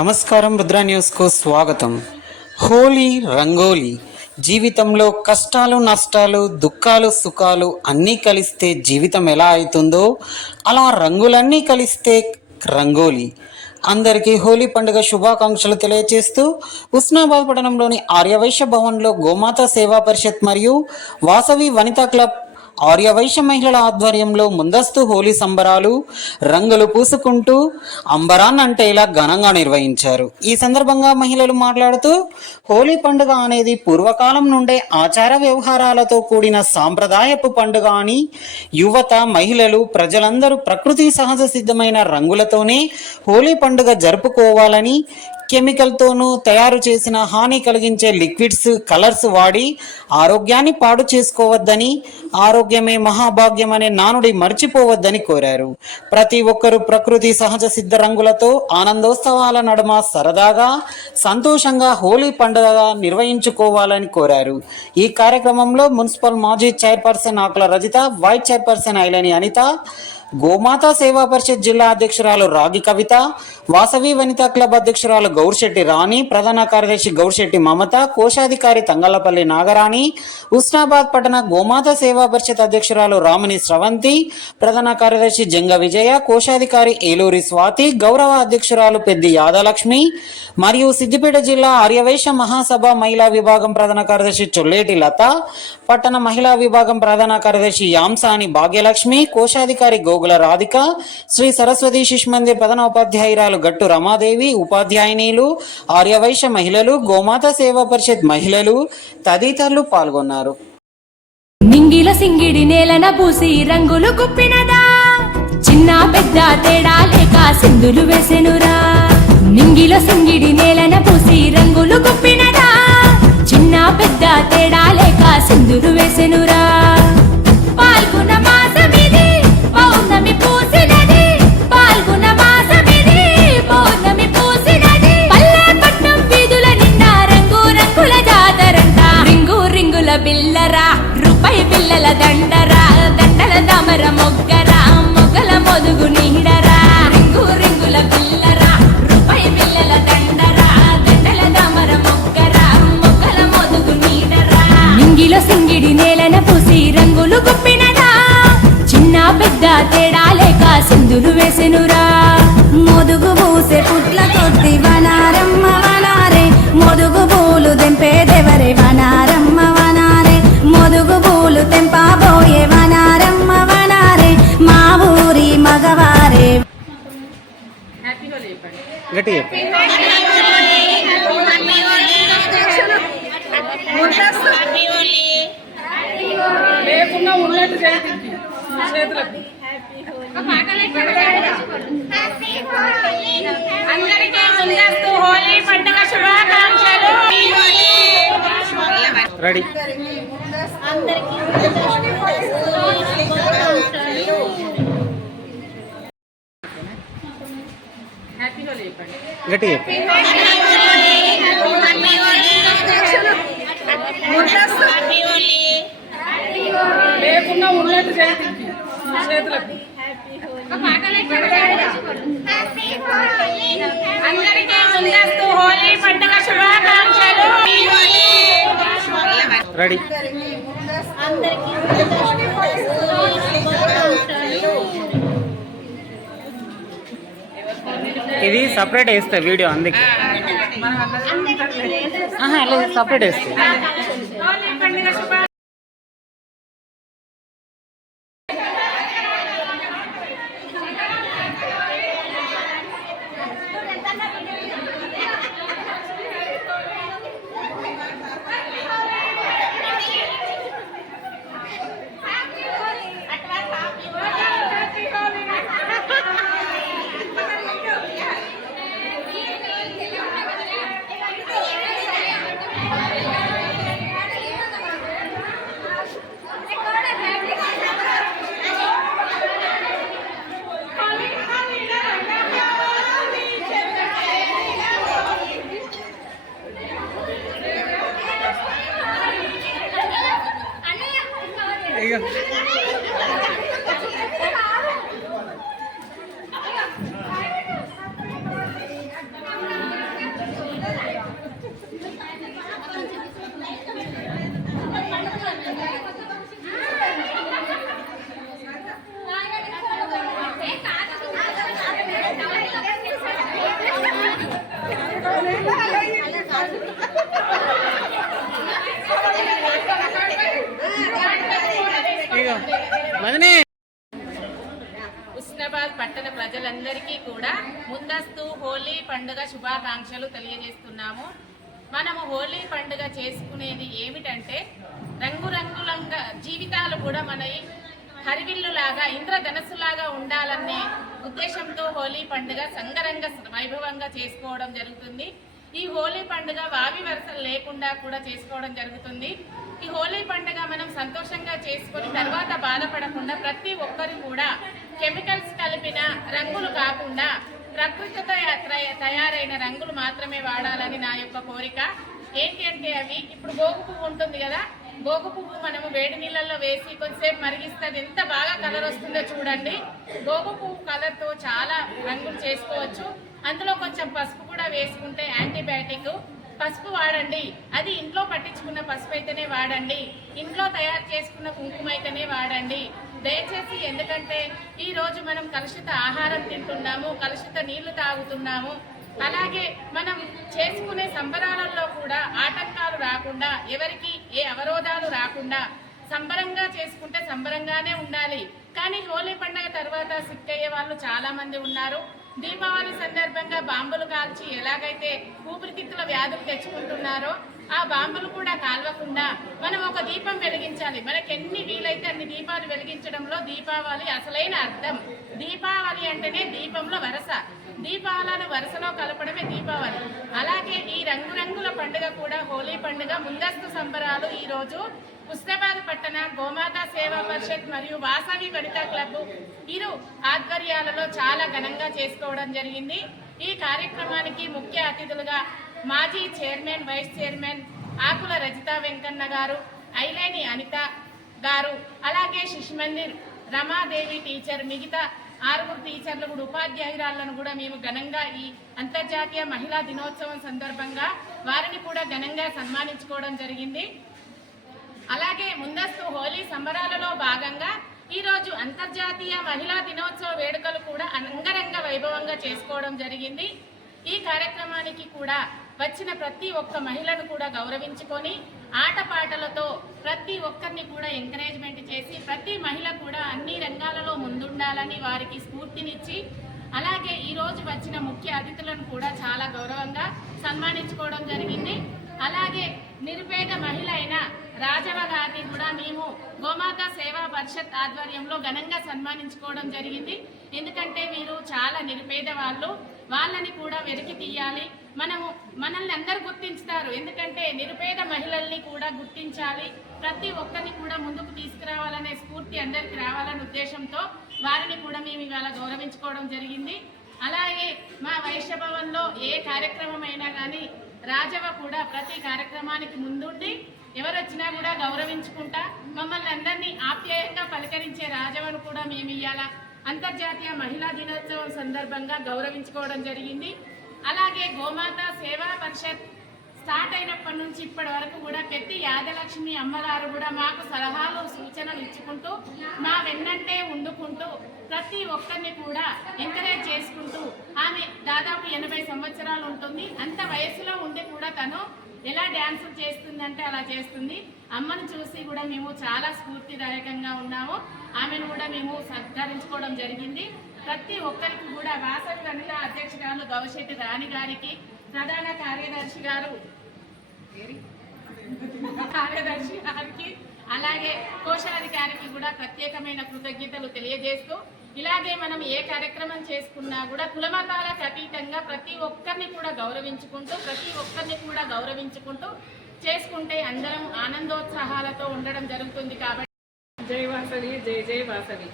నమస్కారం, రుద్ర న్యూస్కు స్వాగతం. హోలీ రంగోలీ. జీవితంలో కష్టాలు నష్టాలు దుఃఖాలు సుఖాలు అన్నీ కలిస్తే జీవితం ఎలా అవుతుందో అలా రంగులన్నీ కలిస్తే రంగోలీ. అందరికీ హోలీ పండుగ శుభాకాంక్షలు తెలియజేస్తూ ఉస్నాబాద్ పట్టణంలోని ఆర్యవైశ్య భవన్లో గోమాత సేవా పరిషత్ మరియు వాసవి వనితా క్లబ్ ఆర్యవైశ్య మహిళల ఆధ్వర్యంలో ముందస్తు హోలీ సంబరాలు రంగులు పూసుకుంటూ అంబరాన్నంటేలా ఘనంగా నిర్వహించారు. ఈ సందర్భంగా మహిళలు మాట్లాడుతూ హోలీ పండుగ అనేది పూర్వకాలం నుండే ఆచార వ్యవహారాలతో కూడిన సాంప్రదాయపు పండుగ అని, యువత మహిళలు ప్రజలందరూ ప్రకృతి సహజ సిద్ధమైన రంగులతోనే హోలీ పండుగ జరుపుకోవాలని, కెమికల్తోనూ తయారు చేసిన హాని కలిగించే లిక్విడ్స్ కలర్స్ వాడి ఆరోగ్యాన్ని పాడు చేసుకోవద్దని, ఆరోగ్యమే మహాభాగ్యం అనే నానుడి మర్చిపోవద్దని కోరారు. ప్రతి ఒక్కరూ ప్రకృతి సహజ సిద్ధ రంగులతో ఆనందోత్సవాల నడుమ సరదాగా సంతోషంగా హోలీ పండుగ నిర్వహించుకోవాలని కోరారు. ఈ కార్యక్రమంలో మున్సిపల్ మాజీ చైర్పర్సన్ ఆకుల రజిత, వైస్ చైర్పర్సన్ ఐలని అనిత, గోమాతా సేవా పరిషత్ జిల్లా అధ్యక్షురాలు రాగి కవిత, వాసవి వనితా క్లబ్ అధ్యక్షురాలు గౌర్శెట్టి రాణి, ప్రధాన కార్యదర్శి గౌర్శెట్టి మమత, కోశాధికారి తంగళ్లపల్లి నాగరాణి, ఉస్నాబాద్ పట్టణ గోమాతా సేవా పరిషత్ అధ్యక్షురాలు రామిని స్రవంతి, ప్రధాన కార్యదర్శి జంగ విజయ, కోశాధికారి ఏలూరి స్వాతి, గౌరవ అధ్యక్షురాలు పెద్ది యాదలక్ష్మి మరియు సిద్దిపేట జిల్లా ఆర్యవైశ్య మహాసభ మహిళా విభాగం ప్రధాన కార్యదర్శి చొల్లేటి లత, పట్టణ మహిళా విభాగం ప్రధాన కార్యదర్శి యాంసాని భాగ్యలక్ష్మి, కోశాధికారి గోగుల రాధిక, శ్రీ సరస్వతి శిశుమందిర్ ప్రధాన ఉపాధ్యాయురాలు గట్టు రమాదేవి, ఉపాధ్యాయునిలు, ఆర్యవైశ్య మహిళలు, గోమాత సేవా పరిషత్ మహిళలు తదితరులు పాల్గొన్నారు. నింగిల సింగిడి నేలన పూసి రంగులు గుప్పినదా, చిన్న పెద్ద తేడా లేక సింధులు వేసెనురా. నింగిల సింగిడి నేలన పూసి రంగులు గుప్పినదా, చిన్న పెద్ద తేడా లేక సింధులు వేసెనురా. పాల్గొన మాసమిది పౌర్ణమి పూసినది, పాల్గొన మాసమిది పౌర్ణమి పూసినది. పల్లె పట్నం వీధుల నిండా రంగు రంగుల జాతరంట. రింగు రింగుల బిల్లరా, రూపాయి బిల్లల దండరా, దండల దామర మొగ్గరా, మొగ్గల మొదుగు నీడరా. రింగు రింగుల బిల్లరా, రూపాయి బిల్లల దండరా, దండల దామర మొగ్గరా, మొగ్గల మొదుగు నీడరా. నింగిల సింగిడి నేలన పూసి రంగులు గుప్పినదా, చిన్న పెద్ద తేడా లేక సింధులు వేసెనురా. మొదుగు పూసే పుట్ల కొద్ది వనారమ్మ వనారే, మొదుగు పూలు తెంపేదెవరే వనారమ్మ వనారే, మొదుగు పూలు తెంపబోయే వనారమ్మ వనారే, మా ఊరి మగవారే. లేకుండా ఉన్నట్టు చేతులకి అందరికీ ముందస్తు హోలీ పండుగ శుభాకాంక్షలు. రెడీ. హ్యాపీ హోలీ చెప్పండి. గట్టి లేకుండా ఉన్నట్టు చేతులకి అందరికీ ముందస్తు హోలీ పండుగ శుభాకాంక్షలు. రెడీ. ఇది సపరేట్ వేస్తే వీడియో అందుకే సపరేట్ వేస్తే హోలీ పండుగ శుభ పండుగ శుభాకాంక్షలు తెలియజేస్తున్నాము. మనము హోలీ పండుగ చేసుకునేది ఏమిటంటే రంగురంగులంగా జీవితాలు కూడా మనవి హరివిల్లులాగా ఇంద్రధనస్సులాగా ఉండాలనే ఉద్దేశంతో హోలీ పండుగ సంగరంగ వైభవంగా చేసుకోవడం జరుగుతుంది. ఈ హోలీ పండుగ వావి వరసలు లేకుండా కూడా చేసుకోవడం జరుగుతుంది. ఈ హోలీ పండుగ మనం సంతోషంగా చేసుకొని తర్వాత బాధపడకుండా ప్రతి ఒక్కరు కూడా కెమికల్స్ కలిపిన రంగులు కాకుండా ప్రకృతితో తయారైన రంగులు మాత్రమే వాడాలని నా యొక్క కోరిక. ఏంటి అంటే అవి ఇప్పుడు గోగు పువ్వు ఉంటుంది కదా, గోగు పువ్వు మనము వేడి నీళ్ళల్లో వేసి కొంచెంసేపు మరిగిస్తే అది ఎంత బాగా కలర్ వస్తుందో చూడండి. గోగు పువ్వు కలర్తో చాలా రంగులు చేసుకోవచ్చు. అందులో కొంచెం పసుపు కూడా వేసుకుంటే యాంటీబయాటిక్. పసుపు వాడండి, అది ఇంట్లో పట్టించుకున్న పసుపు అయితేనే వాడండి, ఇంట్లో తయారు చేసుకున్న కుంకుమ అయితేనే వాడండి దయచేసి. ఎందుకంటే ఈరోజు మనం కలుషిత ఆహారం తింటున్నాము, కలుషిత నీళ్లు తాగుతున్నాము. అలాగే మనం చేసుకునే సంబరాలలో కూడా ఆటంకాలు రాకుండా, ఎవరికి ఏ అవరోధాలు రాకుండా సంబరంగా చేసుకుంటే సంబరంగానే ఉండాలి. కానీ హోలీ పండుగ తర్వాత సిక్కయ్యే వాళ్ళు చాలా మంది ఉన్నారు. దీపావళి సందర్భంగా బాంబులు కాల్చి ఎలాగైతే ఊపిరితిత్తుల వ్యాధులు తెచ్చుకుంటున్నారో ఆ బాంబులు కూడా కాల్వకుండా మనం ఒక దీపం వెలిగించాలి. మనకి ఎన్ని వీలైతే అన్ని దీపాలు వెలిగించడంలో దీపావళి అసలైన అర్థం. దీపావళి అంటేనే దీపంలో వరస, దీపాలను వరుసలో కలపడమే దీపావళి. అలాగే ఈ రంగురంగుల పండుగ కూడా హోలీ పండుగ ముందస్తు సంబరాలు ఈరోజు హుస్నాబాద్ పట్టణ గోమాతా సేవా పరిషత్ మరియు వాసవి వనితా క్లబ్ ఇరు ఆధ్వర్యాలలో చాలా ఘనంగా చేసుకోవడం జరిగింది. ఈ కార్యక్రమానికి ముఖ్య అతిథులుగా మాజీ చైర్మన్, వైస్ చైర్మన్ ఆకుల రజితా వెంకన్న గారు, ఐలేని అనిత గారు, అలాగే శిశుమందిర్ రమాదేవి టీచర్, మిగతా 6 టీచర్లు కూడా ఉపాధ్యాయురాలను కూడా మేము ఘనంగా ఈ అంతర్జాతీయ మహిళా దినోత్సవం సందర్భంగా వారిని కూడా ఘనంగా సన్మానించుకోవడం జరిగింది. అలాగే ముందస్తు హోలీ సంబరాలలో భాగంగా ఈరోజు అంతర్జాతీయ మహిళా దినోత్సవ వేడుకలు కూడా అంగరంగ వైభవంగా చేసుకోవడం జరిగింది. ఈ కార్యక్రమానికి కూడా వచ్చిన ప్రతి ఒక్క మహిళను కూడా గౌరవించుకొని ఆటపాటలతో ప్రతి ఒక్కరిని కూడా ఎంకరేజ్మెంట్ చేసి ప్రతి మహిళ కూడా అన్ని రంగాలలో ముందుండాలని వారికి స్ఫూర్తినిచ్చి, అలాగే ఈరోజు వచ్చిన ముఖ్య అతిథులను కూడా చాలా గౌరవంగా సన్మానించుకోవడం జరిగింది. అలాగే నిరుపేద మహిళ అయిన రాజవ గారిని కూడా మేము గోమాతా సేవా పరిషత్ ఆధ్వర్యంలో ఘనంగా సన్మానించుకోవడం జరిగింది. ఎందుకంటే వీరు చాలా నిరుపేద వాళ్ళని కూడా వెలికి తీయాలి. మనల్ని అందరూ గుర్తించుతారు. ఎందుకంటే నిరుపేద మహిళల్ని కూడా గుర్తించాలి, ప్రతి ఒక్కరిని కూడా ముందుకు తీసుకురావాలనే స్ఫూర్తి అందరికి రావాలనే ఉద్దేశంతో వారిని కూడా మేము ఇవాళ గౌరవించుకోవడం జరిగింది. అలాగే మా వైశ్య భవన్లో ఏ కార్యక్రమం అయినా కానీ రాజవ కూడా ప్రతి కార్యక్రమానికి ముందుండి ఎవరొచ్చినా కూడా గౌరవించుకుంటా మమ్మల్ని అందరినీ ఆప్యాయంగా పలకరించే రాజవను కూడా మేము ఇవాళ అంతర్జాతీయ మహిళా దినోత్సవం సందర్భంగా గౌరవించుకోవడం జరిగింది. అలాగే గోమాతా సేవా పరిషత్ స్టార్ట్ అయినప్పటి నుంచి ఇప్పటి వరకు కూడా పెద్ద యాదలక్ష్మి అమ్మగారు కూడా మాకు సలహాలు సూచనలు ఇచ్చుకుంటూ మా వెన్నంటే ఉండుకుంటూ ప్రతి ఒక్కరిని కూడా ఎంకరేజ్ చేసుకుంటూ, ఆమె దాదాపు 80 సంవత్సరాలు ఉంటుంది. అంత వయసులో ఉండి కూడా తను ఎలా డ్యాన్సులు చేస్తుందంటే అలా చేస్తుంది. అమ్మను చూసి కూడా మేము చాలా స్ఫూర్తిదాయకంగా ఉన్నాము. ఆమెను కూడా మేము సత్కరించుకోవడం జరిగింది. ప్రతి ఒక్కరికి కూడా వాసవి వనితా అధ్యక్షురాలు గౌశెట్టి రాణి గారికి, ప్రధాన కార్యదర్శి గారికి, అలాగే కోశాధికారికి కూడా ప్రత్యేకమైన కృతజ్ఞతలు తెలియజేస్తూ, ఇలాగే మనం ఏ కార్యక్రమం చేసుకున్నా కూడా కులమతాలకు అతీతంగా ప్రతి ఒక్కరిని కూడా గౌరవించుకుంటూ చేసుకుంటే అందరం ఆనందోత్సాహాలతో ఉండడం జరుగుతుంది. కాబట్టి జై వాసవి, జై జై వాసవి.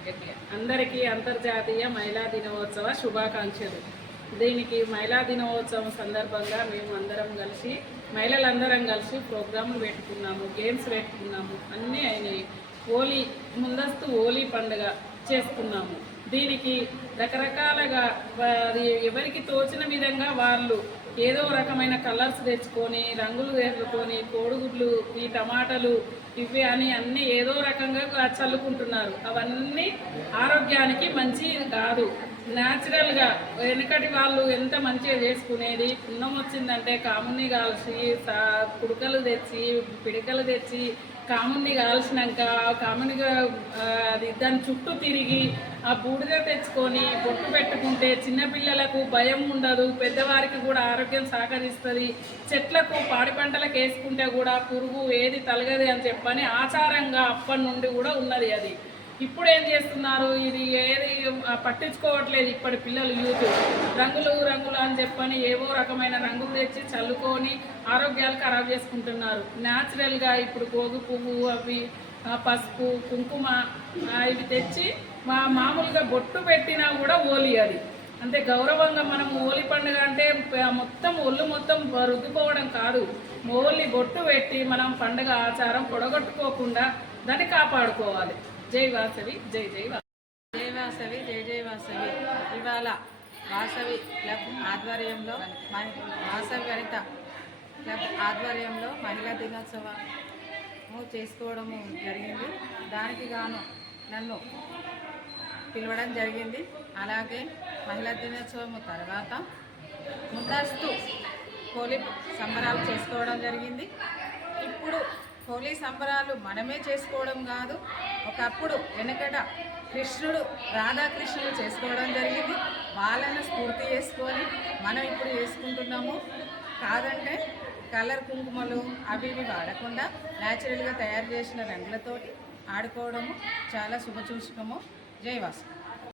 అందరికీ అంతర్జాతీయ మహిళా దినోత్సవ శుభాకాంక్షలు. దీనికి మహిళా దినోత్సవం సందర్భంగా మేము అందరం కలిసి మహిళలందరం కలిసి ప్రోగ్రాములు పెట్టుకున్నాము, గేమ్స్ పెట్టుకున్నాము, అన్నీ అయినాయి. ముందస్తు హోలీ పండుగ చేసుకున్నాము. దీనికి రకరకాలుగా ఎవరికి తోచిన విధంగా వాళ్ళు ఏదో రకమైన కలర్స్ తెచ్చుకొని, రంగులు తెచ్చుకొని, కోడిగుడ్లు, ఈ టమాటాలు ఇవి అని అన్నీ ఏదో రకంగా చల్లుకుంటున్నారు. అవన్నీ ఆరోగ్యానికి మంచిది కాదు. న్యాచురల్గా వెనకటి వాళ్ళు ఎంత మంచిగా చేసుకునేది, పున్నం వచ్చిందంటే కాముని కాల్చి, కుడుకలు తెచ్చి, పిడికలు తెచ్చి కాముని కాల్చినాక ఆ కామునిగా అది దాని చుట్టూ తిరిగి ఆ బూడిద తెచ్చుకొని బొట్టు పెట్టుకుంటే చిన్నపిల్లలకు భయం ఉండదు, పెద్దవారికి కూడా ఆరోగ్యం సహకరిస్తుంది. చెట్లకు పాడి పంటలకు వేసుకుంటే కూడా పురుగు ఏది తలగదు అని చెప్పని ఆచారంగా అప్పటి నుండి కూడా ఉన్నది అది. ఇప్పుడు ఏం చేస్తున్నారు, ఇది ఏది పట్టించుకోవట్లేదు ఇప్పటి పిల్లలు యూత్. రంగులు రంగులు అని చెప్పని ఏవో రకమైన రంగులు తెచ్చి చల్లుకొని ఆరోగ్యాలు ఖరాబ్ చేసుకుంటున్నారు. న్యాచురల్గా ఇప్పుడు గోగు పువ్వు అవి పసుపు కుంకుమ ఇవి తెచ్చి మామూలుగా బొట్టు పెట్టినా కూడా హోలీ అది. అంటే గౌరవంగా మనం హోలీ పండుగ అంటే మొత్తం ఒళ్ళు మొత్తం రుద్దుకోవడం కాదు, హోలీ బొట్టు పెట్టి మనం పండుగ ఆచారం పొడగొట్టుకోకుండా దాన్ని కాపాడుకోవాలి. జై వాసవి, జై జై వాసవి. జై వాసవి, జై జై వాసవి. ఇవాళ వాసవి క్లబ్ ఆధ్వర్యంలో వాసవి వనిత క్లబ్ ఆధ్వర్యంలో మహిళా దినోత్సవము చేసుకోవడము జరిగింది. దానికి గాను నన్ను పిలవడం జరిగింది. అలాగే మహిళా దినోత్సవం తర్వాత ముందస్తు హోలీ సంబరాలు చేసుకోవడం జరిగింది. ఇప్పుడు హోలీ సంబరాలు మనమే చేసుకోవడం కాదు, ఒకప్పుడు వెనకట కృష్ణుడు రాధాకృష్ణుడు చేసుకోవడం జరిగింది. వాళ్ళను స్ఫూర్తి చేసుకొని మనం ఇప్పుడు చేసుకుంటున్నాము. కాదంటే కలర్ కుంకుమలు అవి ఇవి వాడకుండా న్యాచురల్గా తయారు చేసిన రంగులతోటి ఆడుకోవడము చాలా శుభసూచకము. జై వాసు.